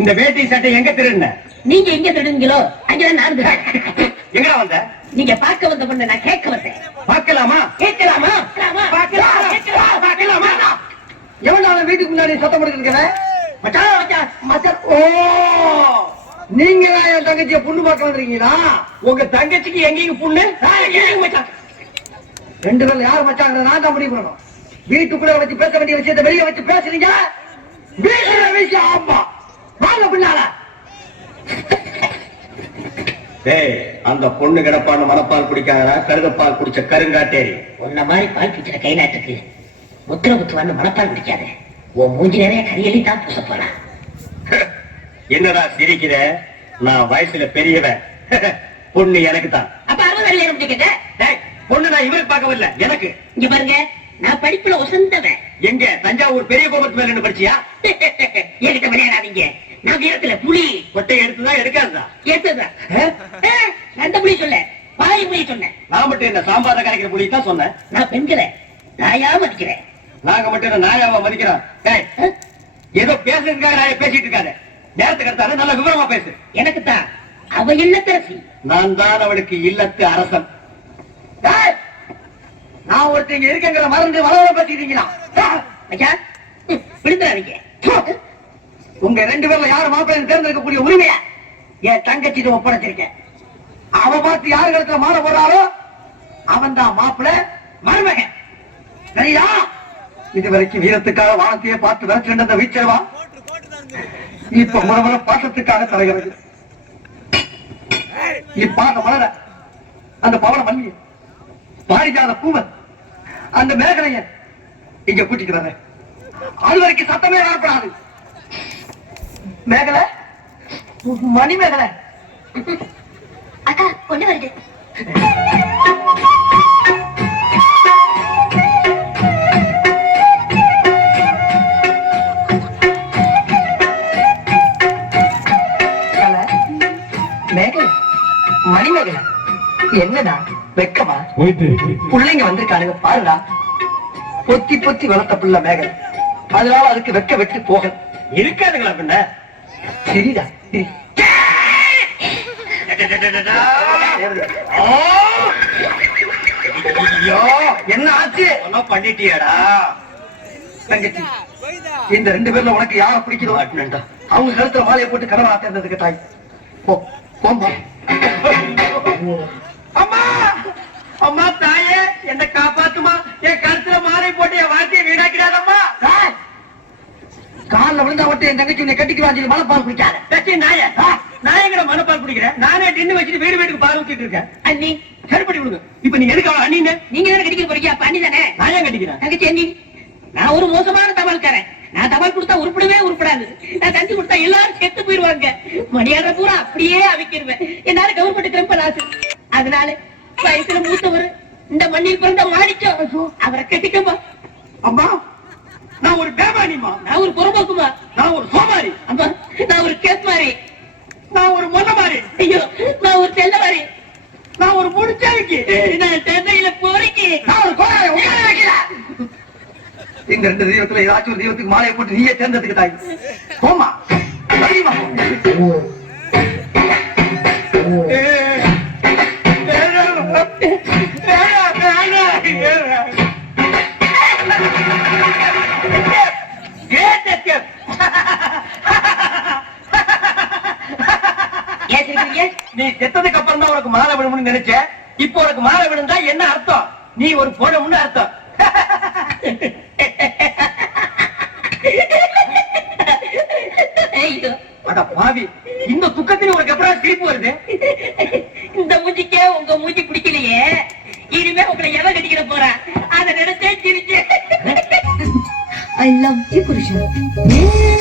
இந்த வேட்டி சட்டை எங்க திருடுன? நீங்க எங்க திருடுங்களோ அங்கதான் நான் எங்கடா வந்த? நீங்க பார்க்க வந்த பொண்ணு நான் கேட்க வந்தேன். பார்க்கலாமா? கேட்கலாமா? பார்க்கலாமா? எவனால வீட்டுக்கு முன்னாடி சத்தம் போட்டுருக்கிற? மச்சான் ஓ, நீங்க தான் என் தங்கச்சிய பொண்ணு பார்க்க வந்திருக்கீங்களா? உங்க தங்கச்சிக்கு எங்கேயும் புண்ணு? மச்சான் ரெண்டு பேர்ல யாரு மச்சாங்க? நான் தான் முடிவு பண்ணணும். வீட்டுக்குள்ள வச்சு பேச வேண்டிய விஷயத்தை வெளியே வச்சு பேசுறீங்க. வீட்டுல விஷயம் ஆமா வாங்க பின்னால. அந்த பொண்ணு கிடப்பான்னு மனப்பால் குடிக்காதா? கருதப்பால் குடிச்ச கருங்காட்டேரி. உன்ன மாதிரி பால் குடிக்கிற கைநாட்டுக்கு முத்திர குத்துவான்னு மனப்பால் குடிக்காத. உன் மூஞ்சி நிறைய கரியலி தான் பூச போலாம். என்னடா சிரிக்கிற? நான் வயசுல பெரியவன். பொண்ணு எனக்கு தான். அப்ப 60 அடி முடிக்கிட்ட பொண்ணு நான் இவருக்கு பார்க்க வரல, எனக்கு. இங்க பாருங்க, நான் படிப்புல உசந்தவன். எங்க தஞ்சாவூர் பெரிய கோபத்து மேல படிச்சியா? என்கிட்ட விளையாடாதீங்க. நான் வீரத்துல புலி. கொட்டை எடுத்துதான் எடுக்காதுதா? எடுத்ததா? அந்த புலி சொல்ல, பாய் புலி சொன்னேன். நான் மட்டும் என்ன சாம்பார கரைக்கிற புலி தான் சொன்னேன். நான் பெண்களை நாயா மதிக்கிறேன். நாங்க மட்டும் என்ன நாயாவா மதிக்கிறோம்? ஏதோ பேசுறதுக்காக நாய பேசிட்டு இருக்காரு. நேரத்துக்கு எடுத்தாலும் நல்ல விவரமா பேசு. எனக்கு தான் அவ இல்லத்தரசி. நான் தான் அவளுக்கு இல்லத்து அரசன். நான் ஒருத்தங்க இருக்கங்கிற மறந்து வளர பத்திட்டீங்களா? விழுந்துறாதீங்க. உங்க ரெண்டு பேர்ல யாரு மாப்பிள்ளை தேர்ந்தெடுக்கக்கூடிய உரிமைய என் தங்கச்சிட்டு ஒப்படைச்சிருக்கேன். அவ பார்த்து யாரு இடத்துல மாலை போடுறாரோ அவன் தான் மாப்பிள்ளை மருமகன். சரியா? இதுவரைக்கும் வீரத்துக்காக வானத்தையே பார்த்து விரட்டு வீச்சவா இப்ப முறை பாசத்துக்காக தலைகிறது. இப்பாக மலர அந்த பவன மல்லி பாரிஜாத பூவன் அந்த மேகலைய இங்க கூட்டிக்கிறாரு. அது வரைக்கும் சத்தமே வரப்படாது. மேகலை, மணி மேகலை. அக்கா கொண்டு வருது. மேகலை, மணி மேகலை, என்னடா வெக்கமா? பிள்ளைங்க வந்திருக்கானுங்க பாருடா. பொத்தி பொத்தி வளர்த்த பிள்ளை மேகலை, அதனால அதுக்கு வெக்க வெட்டு போக இருக்காதுங்களா? பின்ன சரிடா. என்ன ஆச்சு? பண்ணிட்டியாடா தங்கச்சி? இந்த ரெண்டு பேர்ல உனக்கு யார பிடிக்குதோ அவங்க கழுத்துல மாலையை போட்டு கடனை ஆத்ததுக்கு தாய். போம்பா. அம்மா, அம்மா தாயே, என்ன காப்பாத்துமா. என் கருத்துல மாலை போட்டு என் வாழ்க்கையை வீணாக்கிறாதம்மா. காலில் விழுந்தா மட்டும் என் தங்கச்சி உன்னை கட்டிக்குவாங்க. மலைப்பால் குடிக்காத நாய. நான் எங்கட மனப்பால் குடிக்கிறேன்? நானே டின்னு வச்சுட்டு வீடு வீட்டுக்கு பால் ஊத்திட்டு இருக்கேன். அண்ணி சரிப்படி விடுங்க. இப்ப நீங்க எதுக்கு அவளை அண்ணி? நீங்க தானே கட்டிக்க போறீங்க. அப்ப அண்ணி தானே. நான் ஏன் கட்டிக்கிறேன்? தங்கச்சி அண்ணி, நான் ஒரு மோசமான தபால்காரன். நான் தபால் கொடுத்தா உருப்படவே உருப்படாது. நான் தந்தி கொடுத்தா எல்லாரும் செத்து போயிருவாங்க. மணியாட பூரா அப்படியே அவிக்கிருவேன். என்னால கவர்மெண்ட் கிளம்ப ஆசை. அதனால வயசுல மூத்தவர் இந்த மண்ணில் பிறந்த மாணிக்கம் அவரை கட்டிக்கமா. அம்மா, நான் ஒரு பேமானிமா. நான் ஒரு புறம்போக்குமா. நான் ஒரு சோமாரி. அம்மா, நான் ஒரு கேப் மாதிரி. நான் ஒரு மொல்ல மாதிரி. ஐயோ, நான் ஒரு தெல்ல மாதிரி. நான் ஒரு முடிச்சாவிக்கு. நான் சென்னையில போறீங்க. நான் ஒரு இந்த ரெண்டு தெய்வத்துல ஏதாச்சும் ஒரு தெய்வத்துக்கு மாலையை போட்டு நீயே தேர்ந்ததுக்கு தாய். போமா சரிமா. நீ செத்ததுக்கு அப்புறம் தான் உனக்கு மாலை விழும்னு நினைச்ச. இப்போ உனக்கு மாலை விழுந்தா என்ன அர்த்தம்? நீ ஒரு போனமுன்னு அர்த்தம். அட பாவி, இந்த துக்கத்தில் உனக்கு எப்பறம் சிரிப்பு வருது? இந்த மூஞ்சிக்கே உங்க மூஞ்சி பிடிக்கலையே, இனிமே உங்களை எவன் கட்டிக்கிற போறா? அதை நினைச்சே சிரிச்சேன். I love you, Purusha.